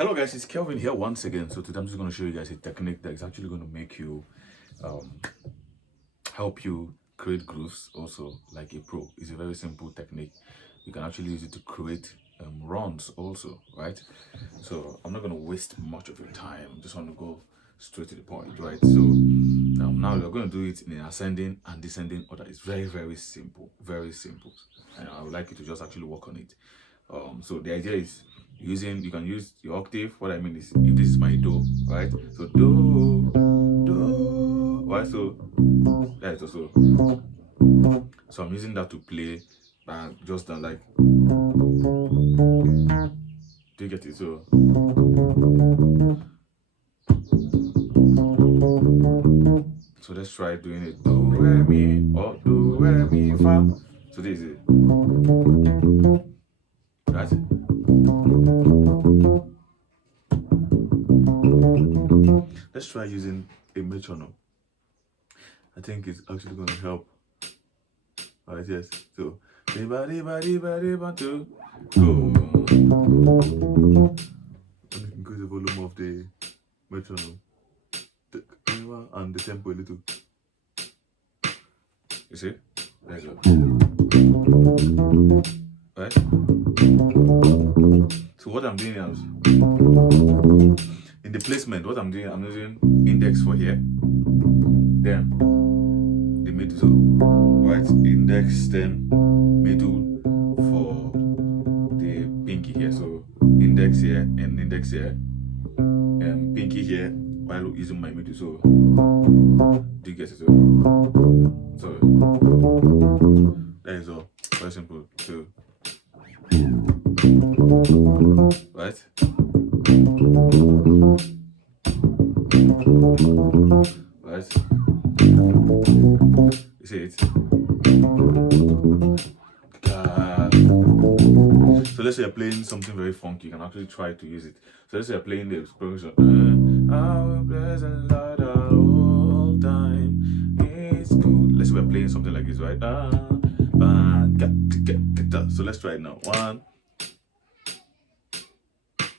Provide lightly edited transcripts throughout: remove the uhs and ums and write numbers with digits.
Hello guys, it's Kelvin here once again. So today I'm just going to show you guys a technique that is actually going to make you help you create grooves also like a pro. It's a very simple technique. You can actually use it to create runs also, right? So I'm not going to waste much of your time. I just want to go straight to the point, right? So now we're going to do it in an ascending and descending order. It's very simple, very simple, and I would like you to just actually work on it. So the idea is you can use your octave. What I mean is, if this is my do, right? So do, right? So that is also, so I'm using that to play just done like, do you get it? So let's try doing it. Do, re, mi, or do, re, mi, fa. So this is it. Right? Let's try using a metronome. I think it's actually going to help. Alright, yes. So, two, go. Let me increase the volume of the metronome and the tempo a little. You see? There you go. Right? So what I'm doing is, in the placement, what I'm doing, I'm using index for here, then the middle, right? Index, then middle for the pinky here. So index here and index here, and pinky here while using my middle. So do you get it? So that is all. Very simple. So right? Right? You see it? So let's say you're playing something very funky, you can actually try to use it. So let's say you're playing the progression. I will bless the Lord all time. It's good. Let's say we're playing something like this, right? So let's try it now. 1,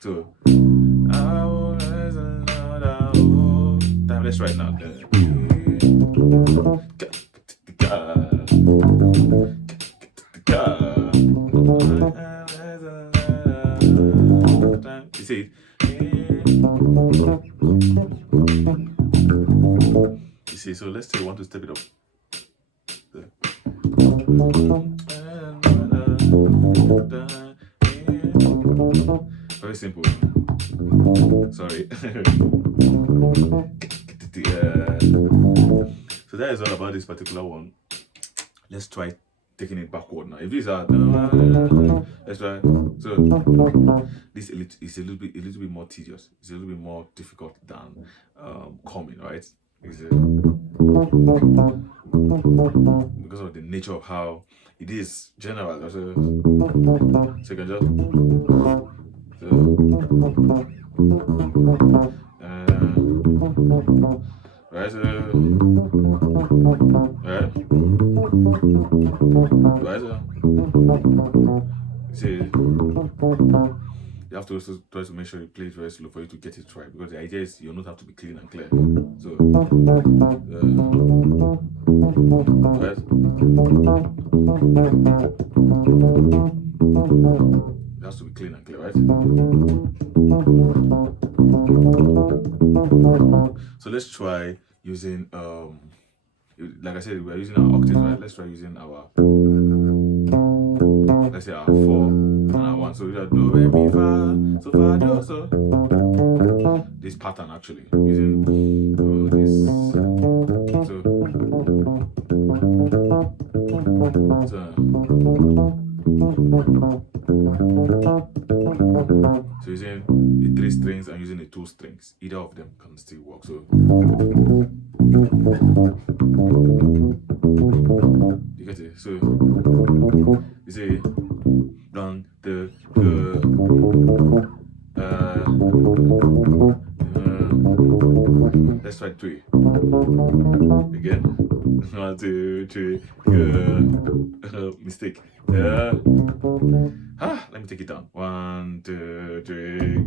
2. I will bless the Lord all time. Let's try it now. You see it? You see, so let's say you want to step it up. Very simple. Sorry. So that is all about this particular one. Let's try taking it backward now. If these are, let's try. So this is a little bit more tedious. It's a little bit more difficult than coming, right? Because of the nature of how it is general. So you can just right, right, you see, you have to also try to make sure you play it very slow for you to get it right, because the idea is your note have to be clean and clear. So right, it has to be clean and clear, right? So let's try using like I said, we're using our octaves, right? Let's try using our, let's say our 4 and our 1. So we are do, re, mi, fa, so fa, do, so this pattern actually using this. So using the 3 strings and using the 2 strings, either of them can still work. So you get it? So you see, 1, 2, let's try 3 again. 1, 2, 3, mistake. Let me take it down. 1, 2, 3,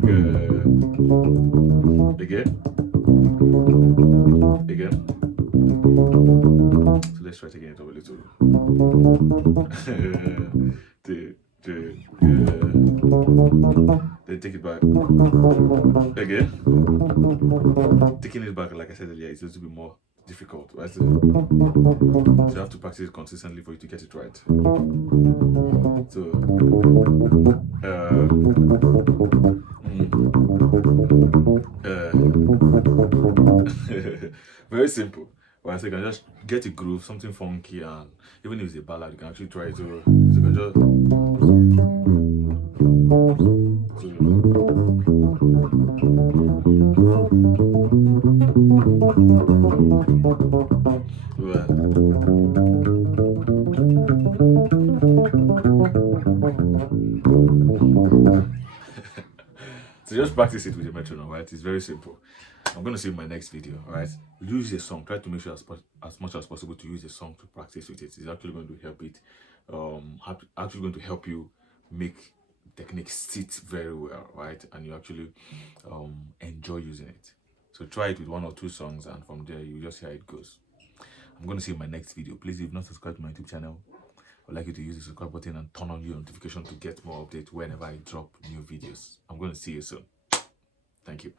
Again. Again. So let's try it again a little. Two, two, then take it back. Again. Taking it back, like I said earlier, is a little bit more difficult, right? So you have to practice it consistently for you to get it right. So, very simple. Right, so you can just get a groove, something funky, and even if it's a ballad, you can actually try it. So you can just. So just practice it with your metronome, right? It's very simple. I'm going to see in my next video, right? Use a song. Try to make sure as much as possible to use a song to practice with it. It's actually going to help it. Actually going to help you make technique sit very well, right? And you actually enjoy using it. So try it with 1 or 2 songs, and from there you just see how it goes. I'm going to see you in my next video. Please, if you've not subscribed to my YouTube channel, I'd like you to use the subscribe button and turn on your notification to get more updates whenever I drop new videos. I'm going to see you soon. Thank you.